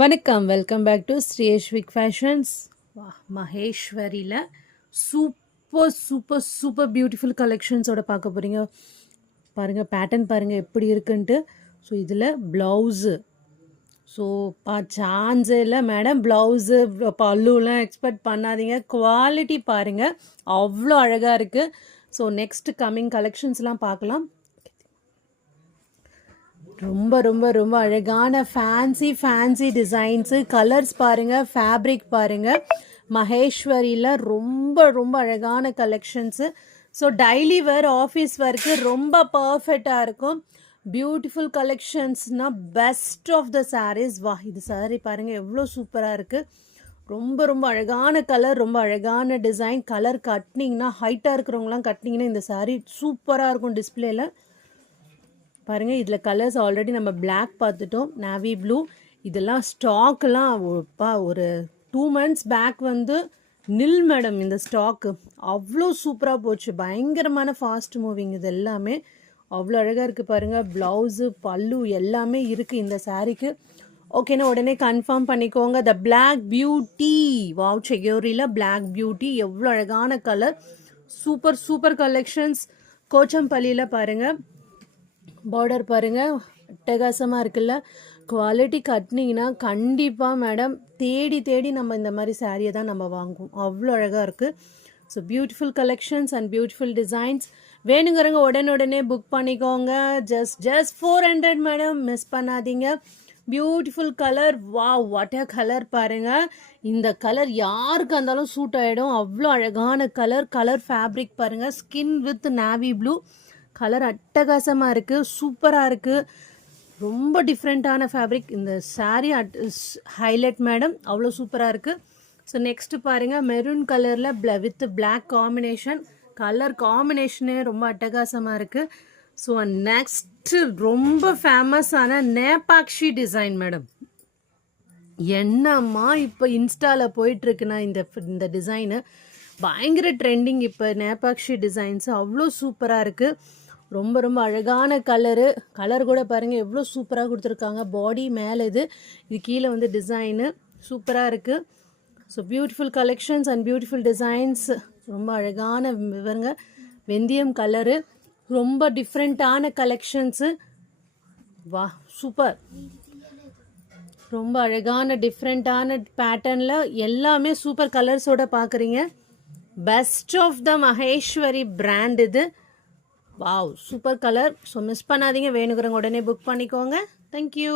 வணக்கம், welcome back to Sriyaswik fashions. மகேஸ்வரியில் super beautiful கலெக்ஷன்ஸோட பார்க்க போகிறீங்க. பாருங்கள், பேட்டர்ன் பாருங்கள் எப்படி இருக்குன்ட்டு. ஸோ இதில் ப்ளவுஸு, ஸோ சான்ஸே இல்லை மேடம், ப்ளவுஸு பல்லுலாம் எக்ஸ்பெக்ட் பண்ணாதீங்க. குவாலிட்டி பாருங்கள், அவ்வளோ அழகாக இருக்குது. ஸோ நெக்ஸ்ட் கம்மிங் கலெக்ஷன்ஸ்லாம் பார்க்கலாம். ரொம்ப ரொம்ப ரொம்ப அழகான ஃபேன்சி டிசைன்ஸு, கலர்ஸ் பாருங்கள், ஃபேப்ரிக் பாருங்கள். மகேஸ்வரியில் ரொம்ப ரொம்ப அழகான collections. So daily wear, office work ரொம்ப பர்ஃபெக்டாக இருக்கும். பியூட்டிஃபுல் கலெக்ஷன்ஸ்னால் பெஸ்ட் ஆஃப் த சாரீஸ். வா, இது சாரீ பாருங்கள் எவ்வளோ சூப்பராக இருக்குது. ரொம்ப ரொம்ப அழகான கலர், ரொம்ப அழகான டிசைன். கலர் கட்டினீங்கன்னா, ஹைட்டாக இருக்கிறவங்களாம் கட்டினீங்கன்னா இந்த சாரீ சூப்பராக இருக்கும் டிஸ்பிளேயில். பாருங்கள், இதில் கலர்ஸ் ஆல்ரெடி நம்ம பிளாக் பார்த்துட்டோம், நேவி ப்ளூ. இதெல்லாம் ஸ்டாக்கெலாம் ஒரு 2 months பேக் வந்து நில் மேடம். இந்த ஸ்டாக்கு அவ்வளோ சூப்பராக போச்சு, பயங்கரமான ஃபாஸ்ட் மூவிங். இது எல்லாமே அவ்வளோ அழகாக இருக்குது பாருங்கள். ப்ளவுஸு, பல்லு எல்லாமே இருக்குது இந்த சாரீக்கு. ஓகேண்ணா, உடனே கன்ஃபார்ம் பண்ணிக்கோங்க. த பிளாக் பியூட்டி, வாவ், செகோரியில் பிளாக் பியூட்டி எவ்வளோ அழகான கலர். Super collections. கோச்சம்பள்ளியில் பாருங்கள், பார்டர் பாருங்கள் அட்டகாசமாக இருக்குல்ல. குவாலிட்டி கட்டினீங்கன்னா கண்டிப்பாக மேடம் தேடி நம்ம இந்த மாதிரி சாரியை தான் நம்ம வாங்குவோம். அவ்வளோ அழகாக இருக்குது. So beautiful collections and beautiful designs. வேணுங்கிறவங்க உடனே புக் பண்ணிக்கோங்க. ஜஸ்ட் 400 மேடம், மிஸ் பண்ணாதீங்க. Beautiful colour. Wow, what a colour பாருங்கள். இந்த கலர் யாருக்கு இருந்தாலும் சூட் ஆகிடும். அவ்வளோ அழகான கலர் ஃபேப்ரிக் பாருங்கள். Skin with navy blue colour அட்டகாசமாக இருக்குது, சூப்பராக இருக்குது. ரொம்ப டிஃப்ரெண்ட்டான ஃபேப்ரிக். இந்த சாரீ ஹைலைட் மேடம், அவ்வளோ சூப்பராக இருக்குது. ஸோ நெக்ஸ்ட்டு பாருங்கள், மெரூன் கலரில் வித் பிளாக் காம்பினேஷன். கலர் காம்பினேஷனே ரொம்ப அட்டகாசமாக இருக்குது. ஸோ நெக்ஸ்ட்டு ரொம்ப ஃபேமஸான நேபாக்ஷி டிசைன் மேடம். என்னம்மா இப்போ இன்ஸ்டாவில் போயிட்டுருக்குன்னா இந்த டிசைனு பயங்கர ட்ரெண்டிங் இப்போ. நேபாக்ஷி டிசைன்ஸு அவ்வளோ சூப்பராக இருக்குது. ரொம்ப ரொம்ப அழகான கலர் கூட பாருங்கள் எவ்வளோ சூப்பராக கொடுத்துருக்காங்க. பாடி மேலே இது கீழே வந்து டிசைனு சூப்பராக இருக்குது. So beautiful collections and beautiful designs. ரொம்ப அழகான விவரங்க. வெந்தயம் கலரு, ரொம்ப டிஃப்ரெண்ட்டான கலெக்ஷன்ஸு. வா, சூப்பர். ரொம்ப அழகான டிஃப்ரெண்ட்டான பேட்டர்னில் எல்லாமே சூப்பர் கலர்ஸோடு பார்க்குறீங்க. Best of the Maheshwari brand இது. Wow, super colour. So miss பண்ணாதீங்க. வேணுங்கிறவங்க உடனே புக் பண்ணிக்கோங்க. தேங்க்யூ.